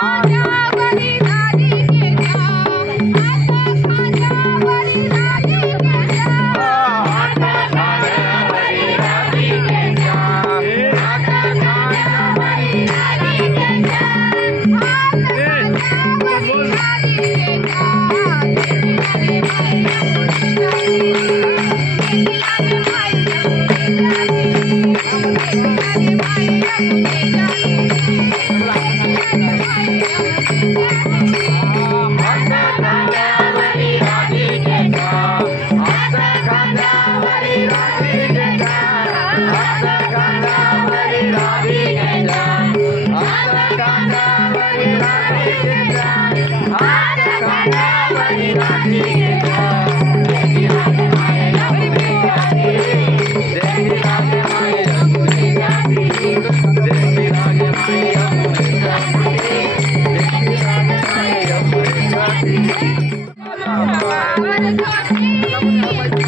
Oh, yeah. Thank you.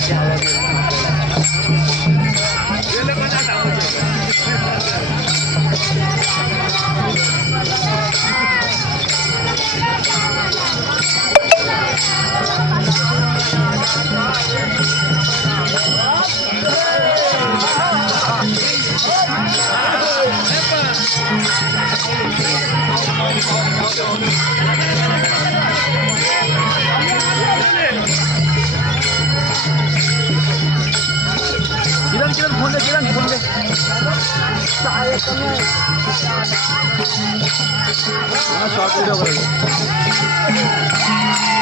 原来把他打过去了。ছিলেন ফোনে ছিলেন ফোনে সব ভিডিও করে